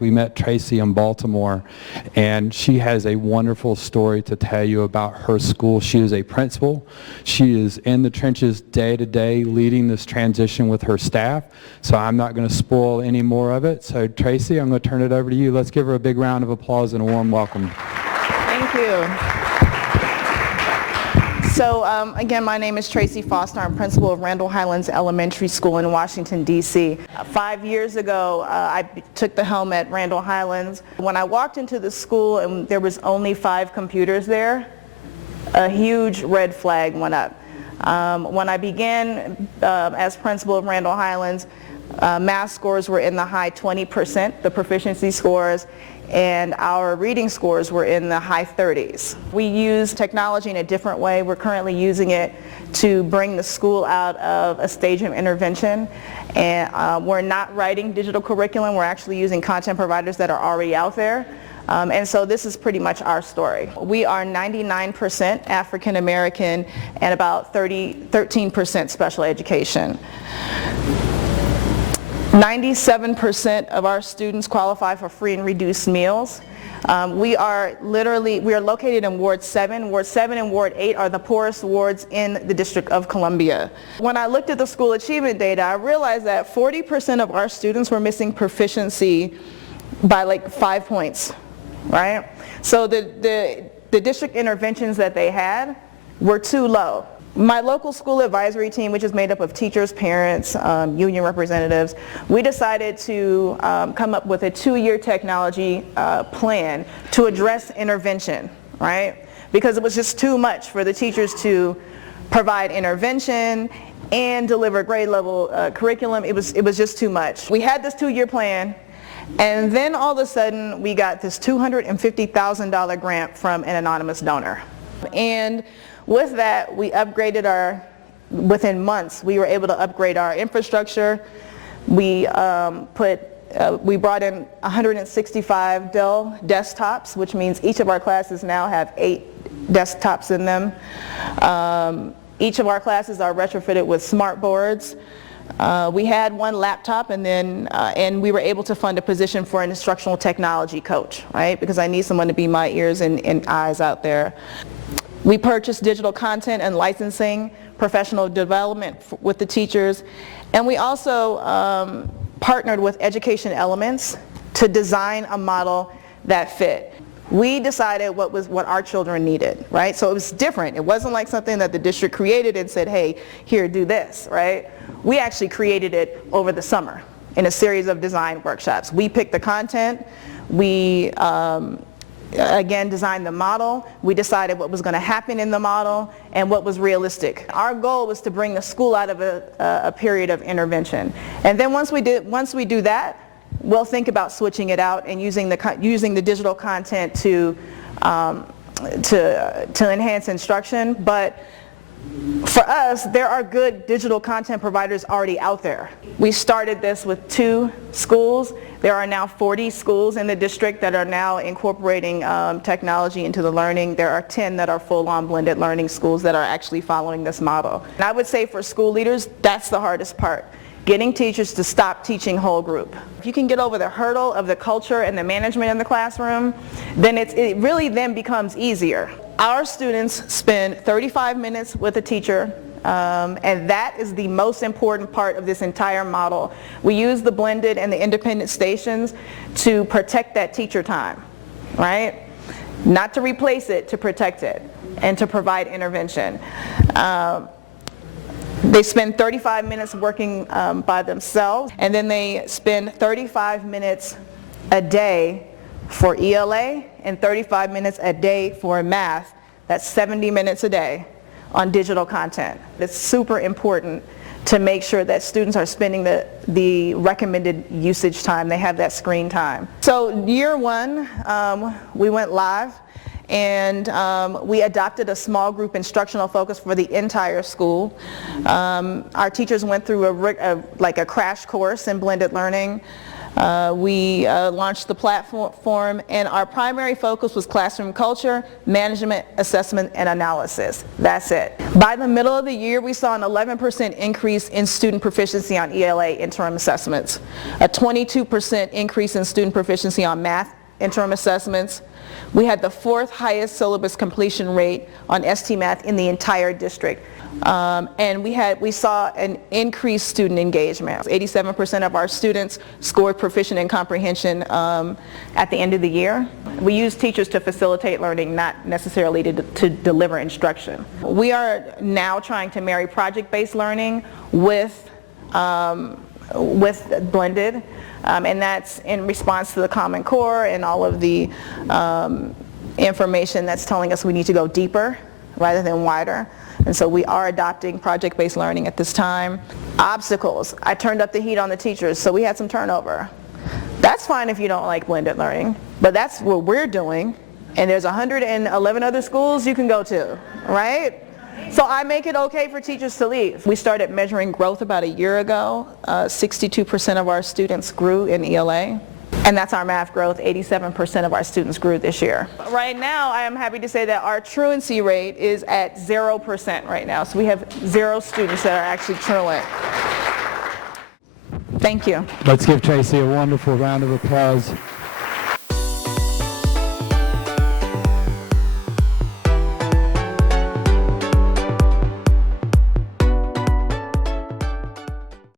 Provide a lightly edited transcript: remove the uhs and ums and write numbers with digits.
We met Tracy in Baltimore, and she has a wonderful story to tell you about her school. She is a principal. She is in the trenches day to day leading this transition with her staff, so I'm not going to spoil any more of it. So Tracy, I'm going to turn it over to you. Let's give her a big round of applause and a warm welcome. Thank you. So again, my name is Tracy Foster. I'm principal of Randle Highlands Elementary School in Washington, D.C. 5 years ago, I took the helm at Randle Highlands. When I walked into the school and there was only 5 computers there, a huge red flag went up. When I began as principal of Randle Highlands, math scores were in the high 20%, the proficiency scores, and our reading scores were in the high 30s. We use technology in a different way. We're currently using it to bring the school out of a stage of intervention. And we're not writing digital curriculum. We're actually using content providers that are already out there. And so this is pretty much our story. We are 99% African American and about 13% special education. 97% of our students qualify for free and reduced meals. We are located in Ward 7. Ward 7 and Ward 8 are the poorest wards in the District of Columbia. When I looked at the school achievement data, I realized that 40% of our students were missing proficiency by like 5 points, right? So the district interventions that they had were too low. My local school advisory team, which is made up of teachers, parents, union representatives, we decided to come up with a 2-year technology plan to address intervention, right? Because it was just too much for the teachers to provide intervention and deliver grade level curriculum. It was just too much. We had this 2-year plan, and then all of a sudden we got this $250,000 grant from an anonymous donor. And with that, we upgraded within months, we were able to upgrade our infrastructure. We brought in 165 Dell desktops, which means each of our classes now have 8 desktops in them. Each of our classes are retrofitted with smart boards. We had 1 laptop, and we were able to fund a position for an instructional technology coach, right? Because I need someone to be my ears and eyes out there. We purchased digital content and licensing, professional development with the teachers, and we also partnered with Education Elements to design a model that fit. We decided what our children needed, right? So it was different. It wasn't like something that the district created and said, hey, here, do this, right? We actually created it over the summer in a series of design workshops. We picked the content. We again designed the model. We decided what was going to happen in the model and what was realistic. Our goal was to bring the school out of a period of intervention. And then once we do that, we'll think about switching it out and using the digital content to enhance instruction. But for us, there are good digital content providers already out there. We started this with 2 schools. There are now 40 schools in the district that are now incorporating technology into the learning. There are 10 that are full-on blended learning schools that are actually following this model. And I would say for school leaders, that's the hardest part. Getting teachers to stop teaching whole group. If you can get over the hurdle of the culture and the management in the classroom, then it really then becomes easier. Our students spend 35 minutes with a teacher, and that is the most important part of this entire model. We use the blended and the independent stations to protect that teacher time, right? Not to replace it, to protect it, and to provide intervention. They spend 35 minutes working by themselves, and then they spend 35 minutes a day for ELA and 35 minutes a day for math. That's 70 minutes a day on digital content. It's super important to make sure that students are spending the recommended usage time. They have that screen time. So year 1, we went live, and we adopted a small group instructional focus for the entire school. Our teachers went through a crash course in blended learning. We launched the platform, and our primary focus was classroom culture, management, assessment, and analysis. That's it. By the middle of the year, we saw an 11% increase in student proficiency on ELA interim assessments, a 22% increase in student proficiency on math interim assessments. We had the 4th highest syllabus completion rate on ST Math in the entire district. And we saw an increased student engagement. 87% of our students scored proficient in comprehension at the end of the year. We use teachers to facilitate learning, not necessarily to deliver instruction. We are now trying to marry project-based learning with blended, and that's in response to the Common Core and all of the information that's telling us we need to go deeper rather than wider. And so we are adopting project-based learning at this time. Obstacles. I turned up the heat on the teachers, so we had some turnover. That's fine if you don't like blended learning, but that's what we're doing, and there's 111 other schools you can go to, right? So I make it okay for teachers to leave. We started measuring growth about a year ago. 62% of our students grew in ELA. And that's our math growth. 87% of our students grew this year. Right now, I am happy to say that our truancy rate is at 0% right now. So we have 0 students that are actually truant. Thank you. Let's give Tracy a wonderful round of applause.